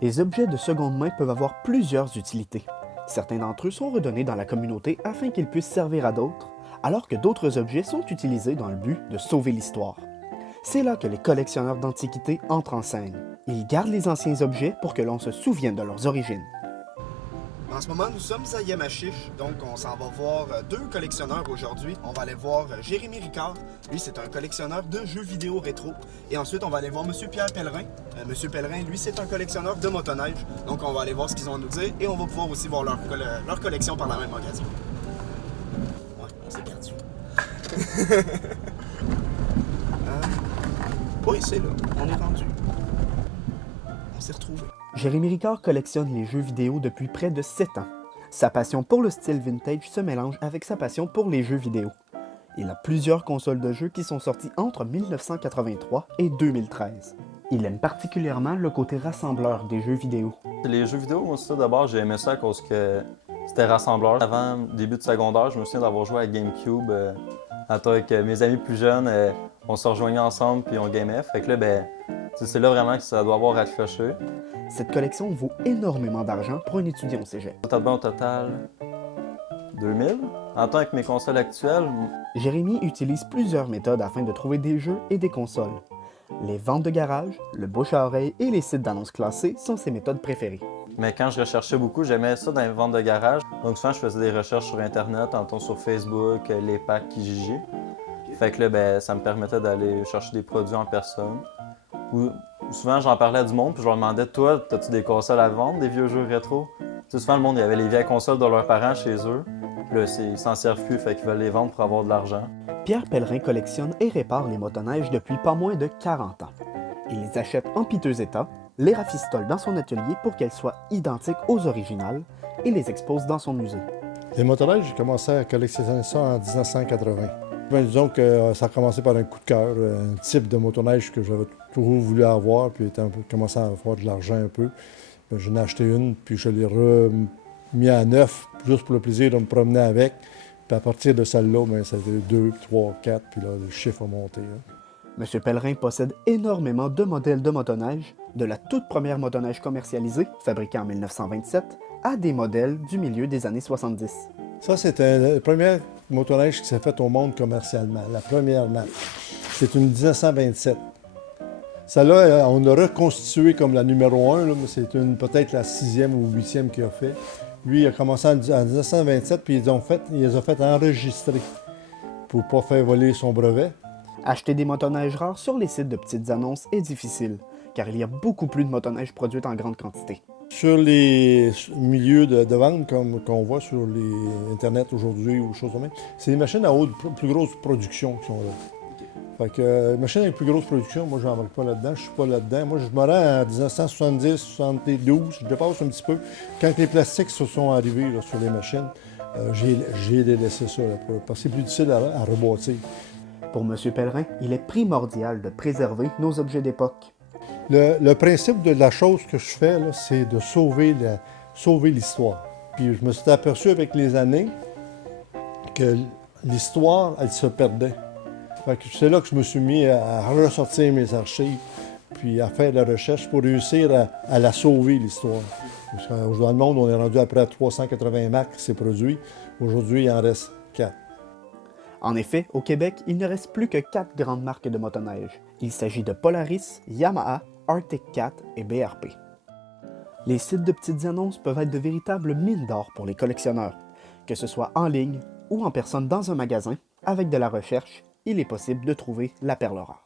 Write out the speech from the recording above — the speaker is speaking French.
Les objets de seconde main peuvent avoir plusieurs utilités. Certains d'entre eux sont redonnés dans la communauté afin qu'ils puissent servir à d'autres, alors que d'autres objets sont utilisés dans le but de sauver l'histoire. C'est là que les collectionneurs d'antiquités entrent en scène. Ils gardent les anciens objets pour que l'on se souvienne de leurs origines. En ce moment, nous sommes à Yamachiche, donc on s'en va voir deux collectionneurs aujourd'hui. On va aller voir Jérémy Ricard, lui c'est un collectionneur de jeux vidéo rétro. Et ensuite, on va aller voir Monsieur Pierre Pellerin. Monsieur Pellerin, lui c'est un collectionneur de motoneige. Donc on va aller voir ce qu'ils ont à nous dire et on va pouvoir aussi voir leur collection par la même occasion. Ouais, on s'est perdu. Oui, c'est là, on est rendu. On s'est retrouvés. Jérémy Ricard collectionne les jeux vidéo depuis près de 7 ans. Sa passion pour le style vintage se mélange avec sa passion pour les jeux vidéo. Il a plusieurs consoles de jeux qui sont sorties entre 1983 et 2013. Il aime particulièrement le côté rassembleur des jeux vidéo. Les jeux vidéo, moi, ça, d'abord, j'ai aimé ça à cause que c'était rassembleur. Avant le début de secondaire, je me souviens d'avoir joué à GameCube avec mes amis plus jeunes. On se rejoignait ensemble puis on gamait. Fait que là, c'est là vraiment que ça doit avoir accroché. Cette collection vaut énormément d'argent pour un étudiant au cégep. Au total, 2000. En tant que mes consoles actuelles, Jérémy utilise plusieurs méthodes afin de trouver des jeux et des consoles. Les ventes de garage, le bouche à oreille et les sites d'annonces classés sont ses méthodes préférées. mais quand je recherchais beaucoup, j'aimais ça dans les ventes de garage. Donc souvent, je faisais des recherches sur Internet, tantôt sur Facebook, les packs Kijiji. Fait que là, ça me permettait d'aller chercher des produits en personne. Ou souvent, j'en parlais à du monde, puis je leur demandais, toi, as-tu des consoles à vendre, des vieux jeux rétro? Tu sais, souvent, le monde, il y avait les vieilles consoles de leurs parents chez eux. Puis là, ils s'en servent plus, fait qu'ils veulent les vendre pour avoir de l'argent. Pierre Pellerin collectionne et répare les motoneiges depuis pas moins de 40 ans. Il les achète en piteux état, les rafistole dans son atelier pour qu'elles soient identiques aux originales et les expose dans son musée. Les motoneiges, j'ai commencé à collectionner ça en 1980. Disons que ça a commencé par un coup de cœur, un type de motoneige que j'avais toujours voulu avoir, puis commençé à avoir de l'argent un peu. J'en ai acheté une, puis je l'ai remis à neuf, juste pour le plaisir de me promener avec. Puis à partir de celle-là, ça a été 2, 3, 4, puis là, le chiffre a monté. M. Pellerin possède énormément de modèles de motoneige, de la toute première motoneige commercialisée, fabriquée en 1927, à des modèles du milieu des années 70. Ça, c'était la première motoneige qui s'est faite au monde commercialement, la première marque. C'est une 1927. Celle-là, on l'a reconstituée comme la numéro 1, là, mais c'est peut-être la 6e ou 8e qu'il a fait. Lui, il a commencé en 1927, puis ils les ont fait enregistrer pour ne pas faire voler son brevet. Acheter des motoneiges rares sur les sites de petites annonces est difficile, car il y a beaucoup plus de motoneiges produites en grande quantité. Sur les milieux de vente qu'on voit sur les Internet aujourd'hui ou choses comme ça, c'est des machines à plus grosse production qui sont là. Fait que les machines avec plus grosse production, moi, je n'embarque pas là-dedans, je suis pas là-dedans. Moi, je me rends en 1970, 72, je dépasse un petit peu. Quand les plastiques se sont arrivés là, sur les machines, j'ai délaissé ça, parce que c'est plus difficile à rebâtir. Pour M. Pellerin, il est primordial de préserver nos objets d'époque. Le principe de la chose que je fais, là, c'est de sauver l'histoire. Puis je me suis aperçu avec les années que l'histoire, elle se perdait. Fait que c'est là que je me suis mis à ressortir mes archives, puis à faire de la recherche pour réussir à la sauver, l'histoire. Parce que dans le monde, on est rendu après à 380 marques qui s'est produit. Aujourd'hui, il en reste 4. En effet, au Québec, il ne reste plus que 4 grandes marques de motoneige. Il s'agit de Polaris, Yamaha, Arctic Cat et BRP. Les sites de petites annonces peuvent être de véritables mines d'or pour les collectionneurs. Que ce soit en ligne ou en personne dans un magasin, avec de la recherche, il est possible de trouver la perle rare.